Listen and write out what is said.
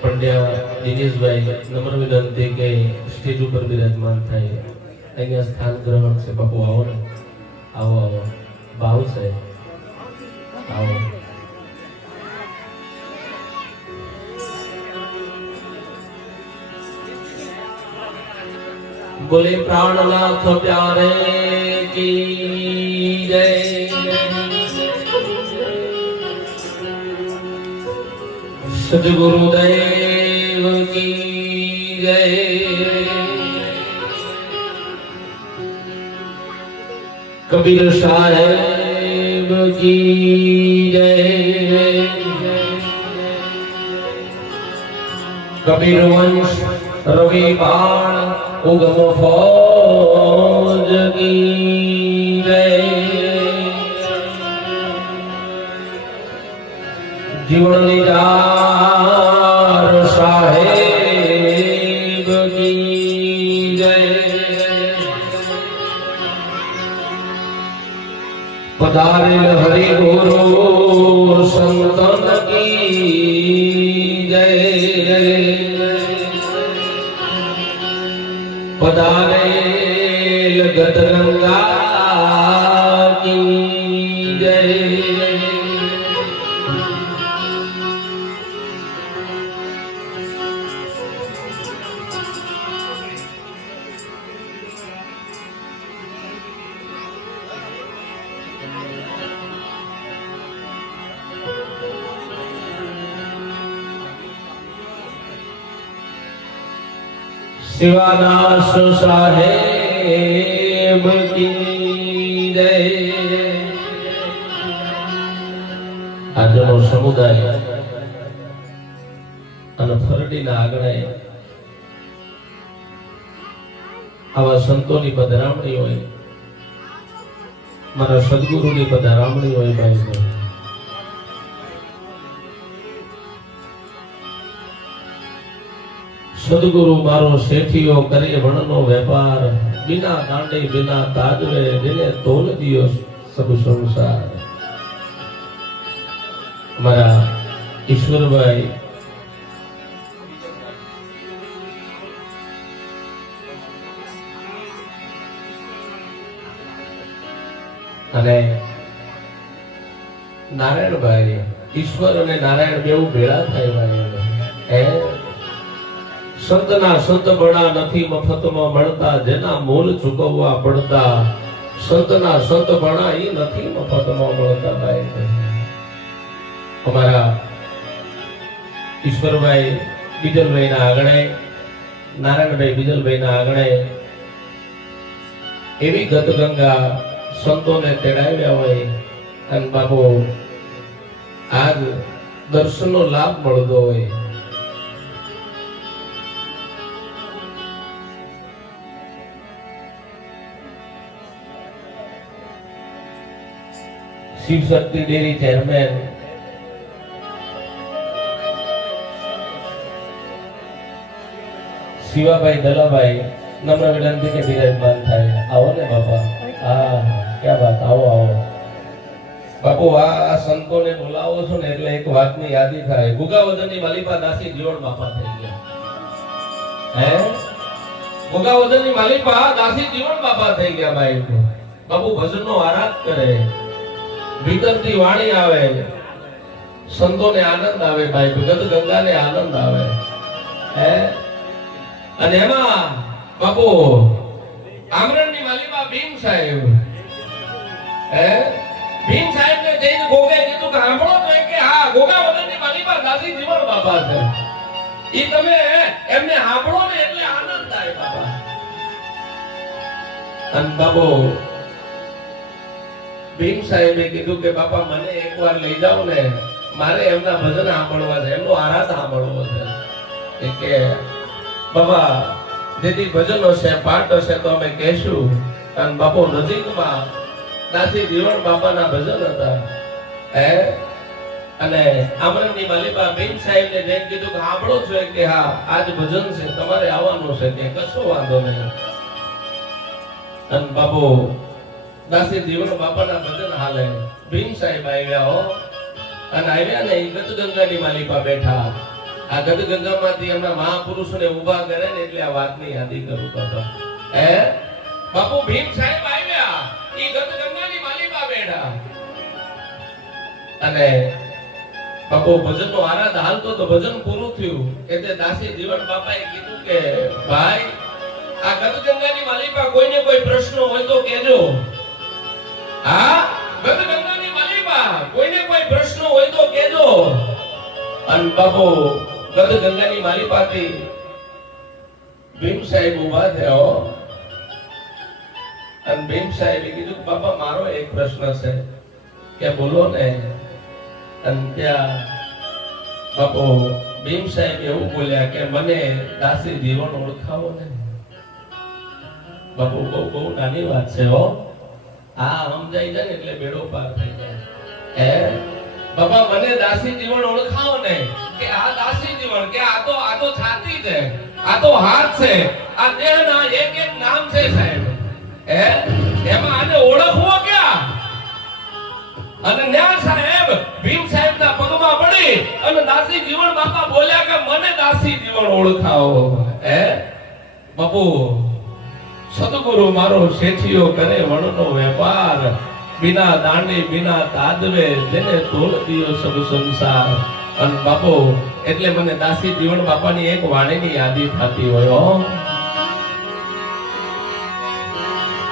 પંડ્યા દિનેશભાઈ નમ્ર વિનંતી કે સ્ટેજ ઉપર બિરાજમાન થાય. અહીંયા સ્થાન ગ્રહણ છે. બાપુ આવો ને, આવો આવો, ભાવ છે, આવો. બોલે પ્રાણનાથ પ્યારે કી જય. सद्गुरुदेव की जय. कबीर साहेब की जय. कबीर वंश रवि बाण उगम फौज की जय. जीवन लीला साहेब की जय. पधारेल हरि गुरु संतन की जय. पधारेल गदगंगा की जय. शिवादास साहेब की जय. આજનો સમુદાય અને ફરડીના આંગણે આવા સંતોની પધરામણી હોય, મારા સદગુરુની પધરામણી હોય. ભાઈ સદગુરુ મારો શેઠિયો કરે વણનો વેપાર, બિના દાંડે બિના તાજવે દિલે તોલ દિયો સબ સંસાર. મારા ઈશ્વરભાઈ અને નારાયણભાઈ, ઈશ્વર અને નારાયણ બેઉ ભેળા થાય ભાઈ. સંતના સંત બળા નથી મફતમાં મળતા, જેના મોલ ચૂકવવા પડતા. સંતના સંત બળા ઈ નથી મફતમાં મળતા ભાઈ. અમારા ઈશ્વરભાઈ બીજલભાઈ ના આંગણે, નારાયણભાઈ બીજલભાઈ ના આંગણે એવી ગતગંગા સંતોને તેડાવ્યા હોય અને બાપુ આજ દર્શનનો લાભ મળતો હોય. શિવ શક્તિ ડેરી ચેરમેન શિવાભાઈ દલાભાઈ નમ્ર વિનંતી કે બિરાજમાન થાય. આવો ને બાપા. હા, ક્યાં વાત. આવો આવો બાપુ. આ સંતોને બોલાવો છો ને એટલે એક વાતની યાદી થાય. ગુગાવદનની માલિપા દાસી જીવણ બાપા થઈ ગયા. હે, ગુગાવદનની માલિપા દાસી જીવણ બાપા થઈ ગયા ભાઈ. બાપુ ભજનનો આરાધ કરે, ભીતરથી વાણી આવે, સંતોને આનંદ આવે ભાઈ. ભગત ગંગાને આનંદ આવે. હે, અને એમાં બાપુ આમરણની માલિકા ભીમ સાહેબ, હે, ભીમ સાહેબ ને જઈને ગોગે કીધું કે સાંભળો તો કે હા ગોગાવદનની માલિકા દાસી જીવણ બાપા છે. ઈ તમે એમને સાંભળો ને એટલે આનંદ થાય બાપા. અને બાપુ ભીમ સાહેબે કીધું કે બાપા મને એકવાર લઈ જાઓ ને, મારે એમના ભજન સાંભળવા છે, એમનો આરાધ સાંભળવો છે. કે બાબા જેથી ભજનો છે, પાઠ હશે તો અમે કહેશું. અને બાપુ નજીકમાં દાસી જીવણ બાપાના ભજન હતા. હે, અને આમરણની માલિકા ભીમ સાહેબને જેમ કીધું કે સાંભળો છો કે હા આજ ભજન છે, તમારે આવવાનું છે. કે કશો વાંધો નહીં. અને બાપુ દાસી જીવણ બાપાના ભજન હાલે. ભીમ સાહેબ આવ્યા હો, અને આવ્યા ને ગત ગંગાની માલિકા બેઠા. આ ગદગંગામાંથી એમના મહાપુરુષોને ઊભા કરે ને એટલે આ વાતની યાદી કરું બાપા. હે બાપુ ભીમ સાહેબ આવ્યા, ઈ ગદગંગાની માલિકા બેઠા અને બાપુ ભજનનો આરાધ હાલતો તો ભજન પૂરું થયું એટલે દાસી જીવન બાપાએ કીધું કે ભાઈ આ ગદગંગાની માલિકા કોઈને કોઈ પ્રશ્ન હોય તો કહેજો. હા ગદગંગાની માલિકા કોઈને કોઈ પ્રશ્ન હોય તો કહેજો. અને બાપુ ગદગંગાની માલિકાથી ભીમ સાહેબ ઊભા થયો અને ભીમ સાહેબે કીધું બાપા મારો એક પ્રશ્ન છે કે બોલો ને. અને ત્યાં બાપુ ભીમ સાહેબ એવું બોલ્યા કે મને દાસી જીવન ઓળખાવો ને. બાપુ બહુ નાની વાત છે હો, આ સમજાઈ જાય ને એટલે બેડો પાર થઈ જાય. હે બાપા મને દાસી જીવન ઓળખાવો ને કે આ દાસી જીવન કે આ તો છાતી છે, આ તો હાથ છે, આ દેહના એક એક નામ છે સાહેબ. હે એમાં આને ઓળખવો ક્યાં? અને ન્યા સાહેબ ભીમ સાહેબના પગમાં પડી અને દાસી જીવન બાપા બોલ્યા કે મને દાસી જીવન ઓળખાવો. હે બાપુ સદગુરુ મારો શેઠિયો કરે વણનો વેપાર, બિના દાંડી બિના તાદવે જેને તોલ દિયો સબ સંસાર. અને બાપુ એટલે મને દાસી જીવન બાપાની એક વાણીની યાદી થતી હોય.